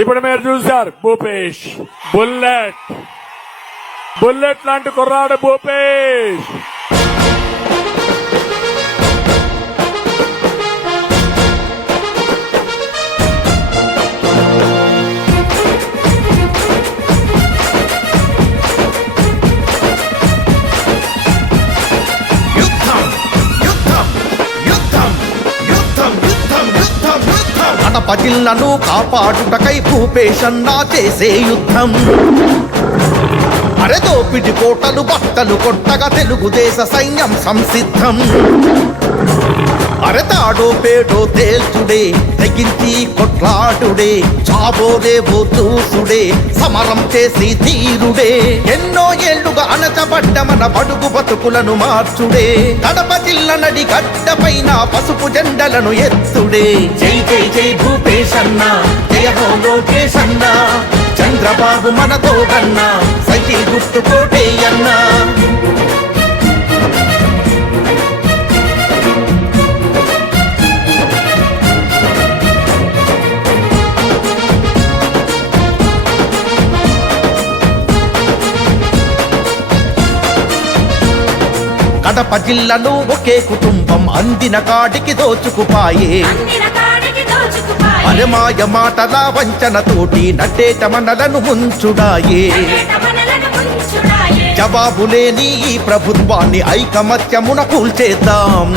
ఇప్పుడు మీరు చూశారు భూపేష్ బుల్లెట్ లాంటి కుర్రాడు భూపేష్. కడప జిల్లాను కాపాడుటకై భూపేశన్నా చేసే యుద్ధం. అరెదోపిడి కోటలు బట్టలు కొట్టగా తెలుగుదేశ సైన్యం సంసిద్ధం. అరెతాడో పేడో తేల్చుడే తెగించి కొట్లాడుడే చాబోరేవో చూసుడే సమరం చేసి తీరుడే. ఎన్నో ఏళ్లుగా అణచబడ్డ మన బడుగు బతుకులను మార్చుడే. కడప జిల్లా నడి గడ్డ పైన పసుపు జెండలను ఎత్తుడే. జై జై జై భూపేశ్ అన్న, జయ హో లోకేశ్ అన్న, చంద్రబాబు మనతో కన్నా సైకిల్ గుర్తుకోటే అన్నా. కడప జిల్లాలో ఒకే కుటుంబం అందిన కాడికి దోచుకుపాయే. అరే మాయ మాటల వంచనతోటి నట్టేట మనలను ముంచుడాయే. జవాబు లేని ఈ ప్రభుత్వాన్ని ఐకమత్యమున కూల్చేద్దాం.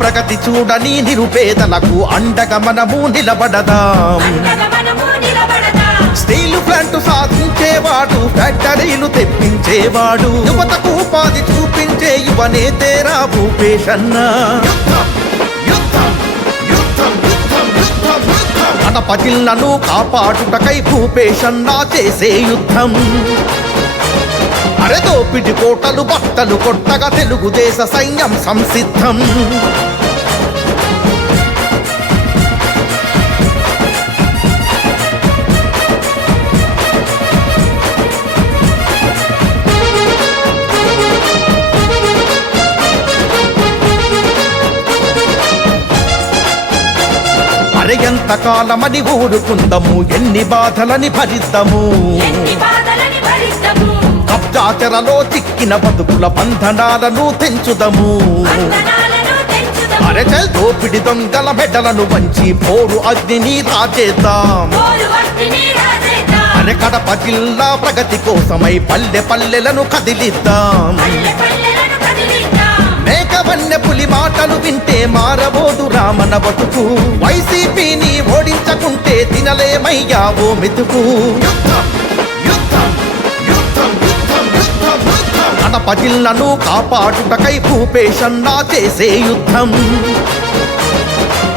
ప్రగతి చూడని నిరుపేదలకు అండగా మనము నిలబడదాం. స్టీల్ ప్లాంట్ సాధించేవాడు, ఫ్యాక్టరీలు తెప్పించేవాడు, యువతకు ఉపాధి చూపించే యువనేతేరా భూపేశ్ అన్న. కడప జిల్లాను కాపాడుటకై భూపేశ్ అన్న చేసే యుద్ధం. అరెదోపిడి కోటలు బట్టలు కొట్టగా తెలుగుదేశ సైన్యం సంసిద్ధం. ఎంతకాలమని ఊరుకుందము, ఎన్ని బాధలని భరిద్దాము. కబ్జాచరలో చిక్కిన బతుకుల బంధనాలను తెంచుదము. అరెచల్ దోపిడి దొంగల మెడలను వంచి పోరు అగ్నిని రాజేద్దాం. అరె కడప జిల్లా ప్రగతి కోసమై పల్లె పల్లెలను కదిలిద్దాం. మేకవన్నె పులి మాటలు వింటే మారబోదు రామన బతుకు. వైసీపీని ఓడించకుంటే తినలేమయ్యావో మెతుకు. కడప జిల్లాను కాపాడుటకై భూపేశ్ అన్న చేసే యుద్ధం.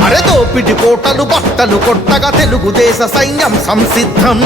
అరెదోపిడి కోటలు బట్టలు కొట్టగా తెలుగుదేశ సైన్యం సంసిద్ధం.